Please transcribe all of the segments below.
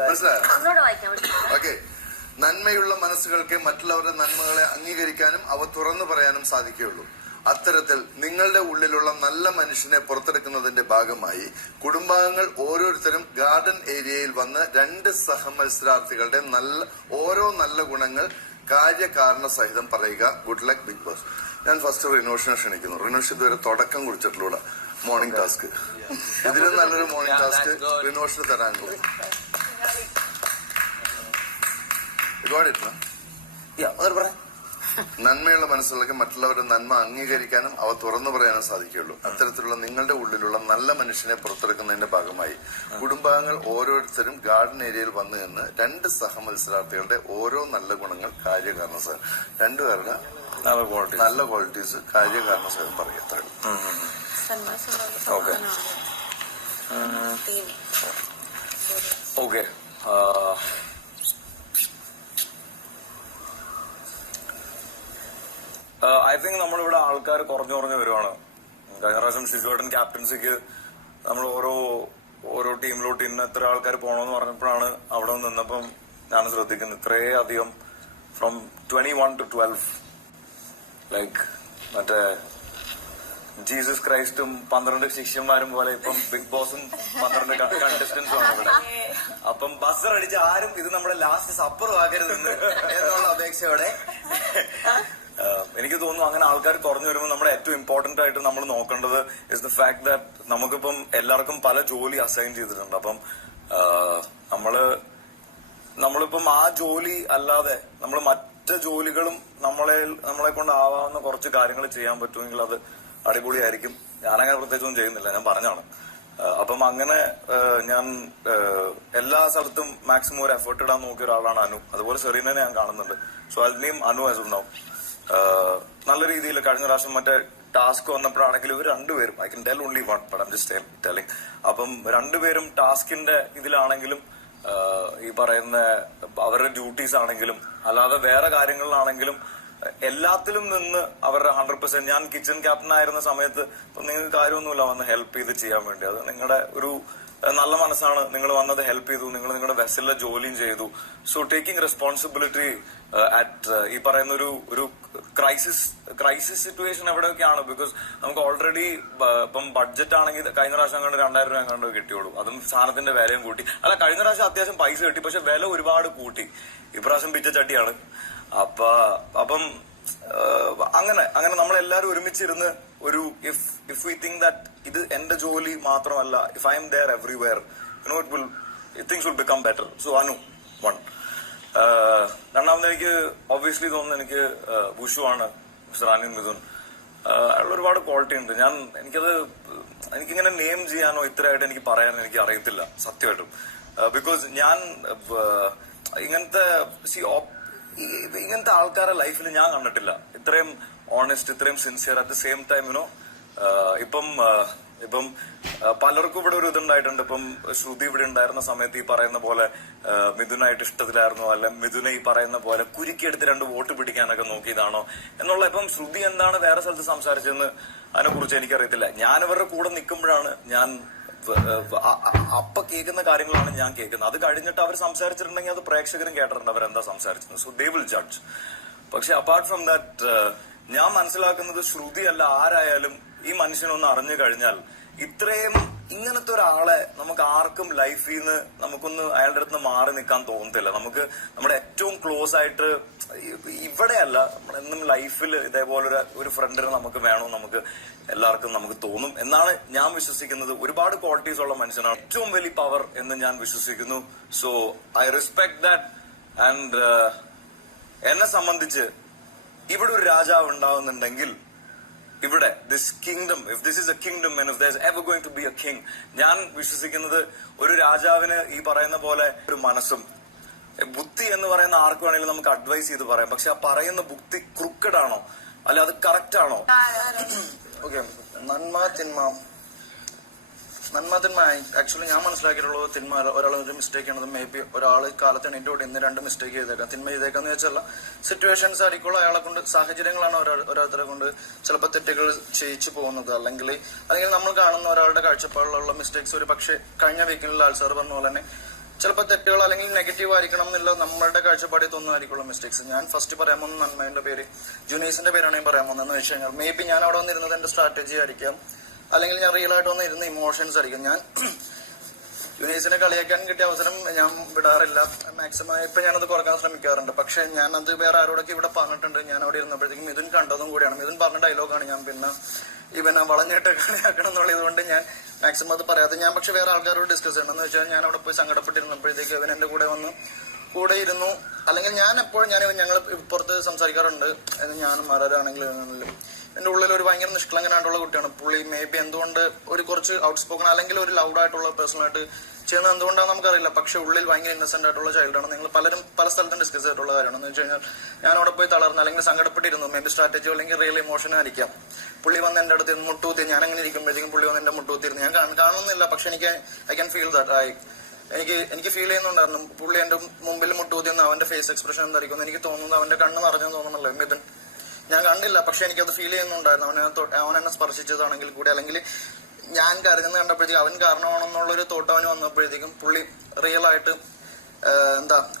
മനസ്സിലായോ? ഓക്കെ. നന്മയുള്ള മനസ്സുകൾക്ക് മറ്റുള്ളവരുടെ നന്മകളെ അംഗീകരിക്കാനും അവ തുറന്നു പറയാനും സാധിക്കുകയുള്ളൂ. അത്തരത്തിൽ നിങ്ങളുടെ ഉള്ളിലുള്ള നല്ല മനുഷ്യനെ പുറത്തെടുക്കുന്നതിന്റെ ഭാഗമായി കുടുംബാംഗങ്ങൾ ഓരോരുത്തരും ഗാർഡൻ ഏരിയയിൽ വന്ന് 2 സഹമത്സരാർത്ഥികളുടെ ഓരോ നല്ല ഗുണങ്ങൾ കാര്യകാരണ സഹിതം പറയുക. Good luck Bigg Boss. ഞാൻ ഫസ്റ്റ് റിനോഷിനെ ക്ഷണിക്കുന്നു. റിനോഷ് ഇതുവരെ തുടക്കം കുറിച്ചിട്ടുള്ള മോർണിംഗ് ടാസ്ക്, ഇതിലും നല്ലൊരു മോർണിംഗ് ടാസ്ക് റിനോഷിന് തരാനുള്ളൂ. നന്മയുള്ള മനസ്സുകൾക്ക് മറ്റുള്ളവരുടെ നന്മ അംഗീകരിക്കാനും അവ തുറന്നു പറയാനും സാധിക്കുകയുള്ളൂ. അത്തരത്തിലുള്ള നിങ്ങളുടെ ഉള്ളിലുള്ള നല്ല മനുഷ്യനെ പുറത്തെടുക്കുന്നതിന്റെ ഭാഗമായി കുടുംബാംഗങ്ങൾ ഓരോരുത്തരും ഗാർഡൻ ഏരിയയിൽ വന്നു നിന്ന് 2 സഹമത്സരാർത്ഥികളുടെ ഓരോ നല്ല ഗുണങ്ങൾ കാര്യകാരണ സഹം, 2 പേരുടെ നല്ല ക്വാളിറ്റീസ് കാര്യകാരണ സഹം പറയത്രേ. ഓക്കെ. ഐ തിങ്ക് നമ്മളിവിടെ ആൾക്കാർ കുറഞ്ഞു വരുവാണ്. കഴിഞ്ഞ പ്രാവശ്യം ഷിജുവേട്ടൻ ക്യാപ്റ്റൻസിക്ക് നമ്മൾ ഓരോ ടീമിലോട്ട് ഇന്ന് എത്ര ആൾക്കാർ പോകണമെന്ന് പറഞ്ഞപ്പോഴാണ് അവിടെ നിന്നപ്പം ഞാൻ ശ്രദ്ധിക്കുന്നത് ഇത്രയധികം ഫ്രം 21 to 12 ലൈക്ക് മറ്റേ ജീസസ് ക്രൈസ്റ്റും 12 ശിഷ്യന്മാരും പോലെ ഇപ്പം ബിഗ് ബോസും 12 കണ്ടസ്റ്റൻസും ആണ് ഇവിടെ. അപ്പം ബസർ അടിച്ച് ആരും ഇത് നമ്മുടെ ലാസ്റ്റ് സപ്പർ ആകരുത് എന്നുള്ള അപേക്ഷയോടെ എനിക്ക് തോന്നുന്നു അങ്ങനെ ആൾക്കാർ കുറഞ്ഞു വരുമ്പോൾ നമ്മുടെ ഏറ്റവും ഇമ്പോർട്ടന്റ് ആയിട്ട് നമ്മൾ നോക്കേണ്ടത് ഇസ് ദ ഫാക്ട് ദാറ്റ് നമുക്കിപ്പം എല്ലാവർക്കും പല ജോലി അസൈൻ ചെയ്തിട്ടുണ്ട്. അപ്പം നമ്മളിപ്പം ആ ജോലി അല്ലാതെ നമ്മൾ മറ്റ് ജോലികളും നമ്മളെ കൊണ്ടാവാവുന്ന കുറച്ച് കാര്യങ്ങൾ ചെയ്യാൻ പറ്റുമെങ്കിൽ അത് അടിപൊളിയായിരിക്കും. ഞാനങ്ങനെ പ്രത്യേകിച്ചൊന്നും ചെയ്യുന്നില്ല, ഞാൻ പറഞ്ഞാണ്. അപ്പം അങ്ങനെ ഞാൻ എല്ലാ സ്ഥലത്തും മാക്സിമം ഒരു എഫേർട്ട് ഇടാൻ നോക്കിയ ഒരാളാണ് അനു. അതുപോലെ സെറീനെ ഞാൻ കാണുന്നുണ്ട്. സോ അതിനെയും അനു ആസ് ഉണ്ടാവും. നല്ല രീതിയിൽ കഴിഞ്ഞ പ്രാവശ്യം മറ്റേ ടാസ്ക് വന്നപ്പോഴാണെങ്കിലും ഇവർ 2 പേരും I can tell only one but I am just telling. അപ്പം 2 പേരും ടാസ്കിന്റെ ഇതിലാണെങ്കിലും ഈ പറയുന്ന അവരുടെ ഡ്യൂട്ടീസ് ആണെങ്കിലും അല്ലാതെ വേറെ കാര്യങ്ങളിലാണെങ്കിലും എല്ലാത്തിലും നിന്ന് അവരുടെ 100%. ഞാൻ കിച്ചൺ ക്യാപ്റ്റൻ ആയിരുന്ന സമയത്ത് ഇപ്പൊ നിങ്ങൾക്ക് കാര്യമൊന്നുമില്ല വന്ന് ഹെൽപ്പ് ചെയ്ത് ചെയ്യാൻ വേണ്ടി. അത് നിങ്ങളുടെ ഒരു നല്ല മനസ്സാണ്. നിങ്ങൾ വന്നത് ഹെൽപ്പ് ചെയ്തു, നിങ്ങൾ നിങ്ങളുടെ വെസലിലെ ജോലിയും ചെയ്തു. സോ ടേക്കിംഗ് റെസ്പോൺസിബിലിറ്റി അറ്റ് ഈ പറയുന്ന ഒരു ക്രൈസിസ് സിറ്റുവേഷൻ എവിടെയൊക്കെയാണ്. ബിക്കോസ് നമുക്ക് ഓൾറെഡി ഇപ്പം ബഡ്ജറ്റ് ആണെങ്കിൽ കഴിഞ്ഞ പ്രാവശ്യം കണ്ട് 2000 രൂപ കണ്ട് കിട്ടിയോളൂ. അതും സാധനത്തിന്റെ വിലയും കൂട്ടി. അല്ല, കഴിഞ്ഞ പ്രാവശ്യം അത്യാവശ്യം പൈസ കിട്ടി, പക്ഷെ വില ഒരുപാട് കൂട്ടി. ഇപ്രാവശ്യം പിച്ച ചട്ടിയാണ്. അപ്പം അങ്ങനെ നമ്മളെല്ലാരും ഒരുമിച്ചിരുന്ന് ഒരു ഇഫ് വി തിങ്ക് ദാറ്റ് ഇത് എന്റെ ജോലി മാത്രമല്ല, if I am there everywhere things will become better. So Anu one. രണ്ടാമത് എനിക്ക് ഒബ്വിയസ്ലി തോന്നുന്നു എനിക്ക് ബുഷു ആണ്, മിസ്റ്റർ അനിൽ മിഥുൻ. അയാളുടെ ഒരുപാട് ക്വാളിറ്റി ഉണ്ട്. എനിക്കിങ്ങനെ നെയിം ചെയ്യാനോ ഇത്രയായിട്ട് എനിക്ക് പറയാനോ എനിക്ക് അറിയത്തില്ല സത്യമായിട്ടും. ബിക്കോസ് ഞാൻ ഇങ്ങനത്തെ ആൾക്കാരെ ലൈഫിൽ ഞാൻ കണ്ടിട്ടില്ല. ഇത്രയും ഓണസ്റ്റ്, ഇത്രയും sincere, at the same time ഇപ്പം പലർക്കും ഇവിടെ ഒരു ഇതുണ്ടായിട്ടുണ്ട്. ഇപ്പം ശ്രുതി ഇവിടെ ഉണ്ടായിരുന്ന സമയത്ത് ഈ പറയുന്ന പോലെ മിഥുനായിട്ട് ഇഷ്ടത്തിലായിരുന്നു, അല്ല മിഥുനെ ഈ പറയുന്ന പോലെ കുരുക്കിയെടുത്ത് 2 വോട്ട് പിടിക്കാനൊക്കെ നോക്കിയതാണോ എന്നുള്ള. ഇപ്പം ശ്രുതി എന്താണ് വേറെ സ്ഥലത്ത് സംസാരിച്ചതെന്ന് അതിനെ കുറിച്ച് എനിക്കറിയത്തില്ല. ഞാൻ ഇവരുടെ കൂടെ നിൽക്കുമ്പോഴാണ് ഞാൻ അപ്പൊ കേൾക്കുന്ന കാര്യങ്ങളാണ് ഞാൻ കേൾക്കുന്നത്. അത് കഴിഞ്ഞിട്ട് അവർ സംസാരിച്ചിട്ടുണ്ടെങ്കിൽ അത് പ്രേക്ഷകരും കേട്ടിട്ടുണ്ട് അവരെന്താ സംസാരിച്ചത്. So they will judge. പക്ഷെ അപ്പാർട്ട് ഫ്രം ദാറ്റ് ഞാൻ മനസ്സിലാക്കുന്നത് ശ്രുതി അല്ല ആരായാലും ഈ മനുഷ്യനൊന്ന് അറിഞ്ഞു കഴിഞ്ഞാൽ ഇത്രയും ഇങ്ങനത്തെ ഒരാളെ നമുക്ക് ആർക്കും ലൈഫിൽ നിന്ന് നമുക്കൊന്ന് അയാളുടെ അടുത്ത് മാറി നിൽക്കാൻ തോന്നത്തില്ല. നമുക്ക് നമ്മുടെ ഏറ്റവും ക്ലോസ് ആയിട്ട് ഇവിടെയല്ല, നമ്മളെന്നും ലൈഫിൽ ഇതേപോലെ ഒരു ഫ്രണ്ടിന് നമുക്ക് വേണം, നമുക്ക് എല്ലാവർക്കും നമുക്ക് തോന്നും എന്നാണ് ഞാൻ വിശ്വസിക്കുന്നത്. ഒരുപാട് ക്വാളിറ്റീസ് ഉള്ള മനുഷ്യനാണ് ഏറ്റവും വലിയ പവർ എന്ന് ഞാൻ വിശ്വസിക്കുന്നു. So I respect that. And എന്നെ സംബന്ധിച്ച് ഇവിടെ ഒരു രാജാവ് ഉണ്ടാവുന്നുണ്ടെങ്കിൽ ഇവിടെ this kingdom, if this is a kingdom and if there is ever going to be a king, ഞാൻ വിശ്വസിക്കുന്നത് ഒരു രാജാവിന് ഈ പറയുന്ന പോലെ ഒരു മനസ്സും ബുദ്ധി എന്ന് പറയുന്ന ആർക്ക് വേണമെങ്കിലും നമുക്ക് അഡ്വൈസ് ചെയ്ത് പറയാം. പക്ഷെ ആ പറയുന്ന ബുദ്ധി ക്രുക്കഡ് ആണോ അല്ലെ അത് കറക്റ്റ് ആണോ? ഓക്കെ. നന്മ തിന്മ ആക്ച്വലി ഞാൻ മനസ്സിലാക്കിയിട്ടുള്ളത് തിന്മ ഒരാൾ ഒരു മിസ്റ്റേക്ക് ചെയ്യണത് മേ ബി ഒരാൾ കാലത്ത് എണീറ്റോട് ഇന്ന് 2 മിസ്റ്റേക്ക് ചെയ്തേക്കാം. തിന്മ ചെയ്തേക്കാന്ന് വെച്ചാൽ സിറ്റുവേഷൻസ് ആയിരിക്കുള്ളൂ, അയാളെ കൊണ്ട് സാഹചര്യങ്ങളാണ് ഓരോരുത്തരെ കൊണ്ട് ചിലപ്പോൾ തെറ്റുകൾ ചെയ്യിച്ചു പോകുന്നത്. അല്ലെങ്കിൽ നമ്മൾ കാണുന്ന ഒരാളുടെ കാഴ്ചപ്പാടിലുള്ള മിസ്റ്റേക്സ് ഒരു പക്ഷേ കഴിഞ്ഞ വീക്കിൽ ലാൽ സാർ പറഞ്ഞ പോലെ തന്നെ ചിലപ്പോൾ തെറ്റുകൾ അല്ലെങ്കിൽ നെഗറ്റീവ് ആയിരിക്കണം എന്നില്ല, നമ്മളുടെ കാഴ്ചപ്പാടിൽ തോന്നുമായിരിക്കുള്ള മിസ്റ്റേക്സ്. ഞാൻ ഫസ്റ്റ് പറയാൻ പോകുന്ന നന്മയുടെ പേര് ജുനൈസിന്റെ പേരാണ് ഞാൻ പറയാൻ പോകുന്നതെന്ന് വെച്ച് കഴിഞ്ഞാൽ, മേ ബി ഞാൻ അവിടെ വന്നിരുന്നത് എന്റെ സ്ട്രാറ്റജി ആയിരിക്കാം, അല്ലെങ്കിൽ ഞാൻ റിയൽ ആയിട്ട് വന്നിരുന്ന ഇമോഷൻസ് ആയിരിക്കും. ഞാൻ യുനൈസിനെ കളിയാക്കാൻ കിട്ടിയ അവസരം ഞാൻ വിടാറില്ല, മാക്സിമം ഇപ്പൊ ഞാനത് കുറക്കാൻ ശ്രമിക്കാറുണ്ട്. പക്ഷെ ഞാനത് വേറെ ആരോടൊക്കെ ഇവിടെ പറഞ്ഞിട്ടുണ്ട്. ഞാൻ അവിടെ ഇരുന്നപ്പോഴത്തേക്കും മിഥുൻ കണ്ടതും കൂടിയാണ്. മിഥുൻ പറഞ്ഞ ഡയലോഗാണ് ഞാൻ പിന്നെ ഇവനെ വളഞ്ഞിട്ട് കളിയാക്കണം എന്നുള്ളത് കൊണ്ട് ഞാൻ മാക്സിമം അത് പറയാതെ ഞാൻ പക്ഷെ വേറെ ആൾക്കാരോട് ഡിസ്കസ് ചെയ്യണമെന്ന് വെച്ചാൽ, ഞാൻ അവിടെ പോയി സങ്കടപ്പെട്ടിരുന്നപ്പോഴത്തേക്ക് അവൻ എന്റെ കൂടെ ഇരുന്നു. അല്ലെങ്കിൽ ഞാൻ എപ്പോഴും ഞങ്ങൾ പുറത്ത് സംസാരിക്കാറുണ്ട്, ഞാനും ആരാണെങ്കിലും എന്റെ ഉള്ളിൽ ഒരു ഭയങ്കര നിഷ്കളങ്കനായിട്ടുള്ള കുട്ടിയാണ് പുള്ളി. മേ ബി എന്തുകൊണ്ട് ഒരു കുറച്ച് ഔട്ട് സ്പോക്കൺ അല്ലെങ്കിൽ ഒരു ലൗഡ് ആയിട്ടുള്ള പേഴ്സണായിട്ട് ചെയ്യുന്നത് എന്തുകൊണ്ടാണ് നമുക്കറിയില്ല. പക്ഷെ ഉള്ളിൽ ഭയങ്കര ഇന്നസെന്റ് ആയിട്ടുള്ള ചൈൽഡാണ്. നിങ്ങൾ പലരും പല സ്ഥലത്തും ഡിസ്കസ് ചെയ്തിട്ടുള്ള കാര്യമാണ്. എന്ന് വെച്ച് കഴിഞ്ഞാൽ ഞാൻ അവിടെ പോയി തളർന്ന് അല്ലെങ്കിൽ സങ്കടപ്പെട്ടിരുന്നു, മേ ബി സ്ട്രാറ്റജിയോ അല്ലെങ്കിൽ റിയൽ ഇമോഷൻ ആയിരിക്കാം. പുള്ളി വന്ന് എന്റെ അടുത്ത് മുട്ടൂത്തി, ഞാൻ അങ്ങനെ ഇരിക്കുമ്പോഴത്തേക്കും പുള്ളി വന്ന് എന്റെ മുട്ടൂത്തിരുന്നു. ഞാൻ കാണുന്നില്ല, പക്ഷെ ഐ ക്യാൻ ഫീൽ ദാറ്റ്. എനിക്ക് ഫീൽ ചെയ്യുന്നുണ്ടായിരുന്നു പുള്ളി എന്റെ മുമ്പിൽ മുട്ടൂത്തിയെന്ന്. അവന്റെ ഫേസ് എക്സ്പ്രഷൻ എന്തായിരിക്കും എനിക്ക് തോന്നുന്നു, അവന്റെ കണ്ണ് നിറഞ്ഞെന്ന് തോന്നുന്നല്ലോ മിഥുൻ. ഞാൻ കണ്ടില്ല, പക്ഷെ എനിക്കത് ഫീൽ ചെയ്യുന്നുണ്ടായിരുന്നു. അവൻ എന്നെ സ്പർശിച്ചതാണെങ്കിൽ കൂടി, അല്ലെങ്കിൽ ഞാൻ കരഞ്ഞെന്ന് കണ്ടപ്പോഴത്തേക്കും അവൻ കാരണമാണെന്നുള്ളൊരു തോട്ട് അവന് വന്നപ്പോഴത്തേക്കും പുള്ളി റിയൽ ആയിട്ട്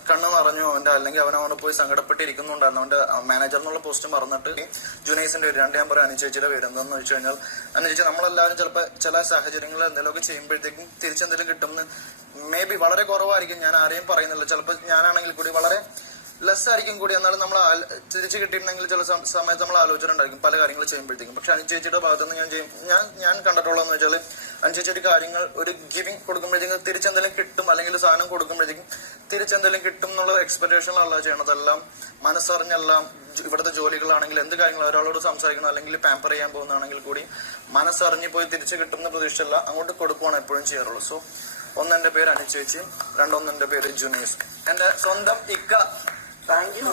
കണ്ണ് നിറഞ്ഞു അവന്റെ. അല്ലെങ്കിൽ അവനവിടെ പോയി സങ്കടപ്പെട്ടിരിക്കുന്നുണ്ടായിരുന്നു. അവന്റെ മാനേജർ എന്നുള്ള പോസ്റ്റ് മറന്നിട്ട് ജുനൈസിന്റെ പേര് രണ്ട് ഞാൻ പറയാം, അനുചേച്ചിയുടെ പേര്. എന്താണെന്ന് വെച്ച് കഴിഞ്ഞാൽ, അനുചേച്ചി നമ്മളെല്ലാവരും ചിലപ്പോൾ ചില സാഹചര്യങ്ങളിൽ എന്തെങ്കിലുമൊക്കെ ചെയ്യുമ്പോഴത്തേക്കും തിരിച്ചെന്തെങ്കിലും കിട്ടുമെന്ന് മേ ബി വളരെ കുറവായിരിക്കും. ഞാൻ ആരെയും പറയുന്നില്ല, ചിലപ്പോൾ ഞാനാണെങ്കിൽ കൂടി വളരെ ലെസ് ആയിരിക്കും കൂടി. എന്നാലും നമ്മൾ തിരിച്ചു കിട്ടിയിട്ടുണ്ടെങ്കിൽ ചില സമയത്ത് നമ്മൾ ആലോചിച്ചിട്ടുണ്ടായിരിക്കും പല കാര്യങ്ങൾ ചെയ്യുമ്പോഴത്തേക്കും. പക്ഷെ അനുചേച്ചിയുടെ ഭാഗത്തുനിന്ന് ഞാൻ കണ്ടിട്ടുള്ളതെന്ന് വെച്ചാൽ, അനുചേച്ചിയുടെ കാര്യങ്ങൾ ഒരു ഗിവിംഗ് കൊടുക്കുമ്പോഴത്തേക്കും തിരിച്ചെന്തെങ്കിലും കിട്ടും, അല്ലെങ്കിൽ സാധനം കൊടുക്കുമ്പോഴത്തേക്കും തിരിച്ചെന്തെങ്കിലും കിട്ടും എന്നുള്ള എക്സ്പെക്ടേഷനിലല്ല ചെയ്യണതെല്ലാം. മനസ്സറിഞ്ഞെല്ലാം ഇവിടുത്തെ ജോലികളാണെങ്കിൽ എന്ത് കാര്യങ്ങൾ ഒരാളോട് സംസാരിക്കണം അല്ലെങ്കിൽ പാമ്പർ ചെയ്യാൻ പോകുന്നതാണെങ്കിൽ കൂടി മനസ്സറിഞ്ഞ് പോയി തിരിച്ചു കിട്ടുന്ന പ്രതീക്ഷയല്ല, അങ്ങോട്ട് കൊടുക്കുവാണ് എപ്പോഴും ചെയ്യാറുള്ളൂ. സോ എന്റെ പേര് അനുചേച്ചി, എന്റെ പേര് ജുനൈസ്, എന്റെ സ്വന്തം ഇക്ക. Thank you.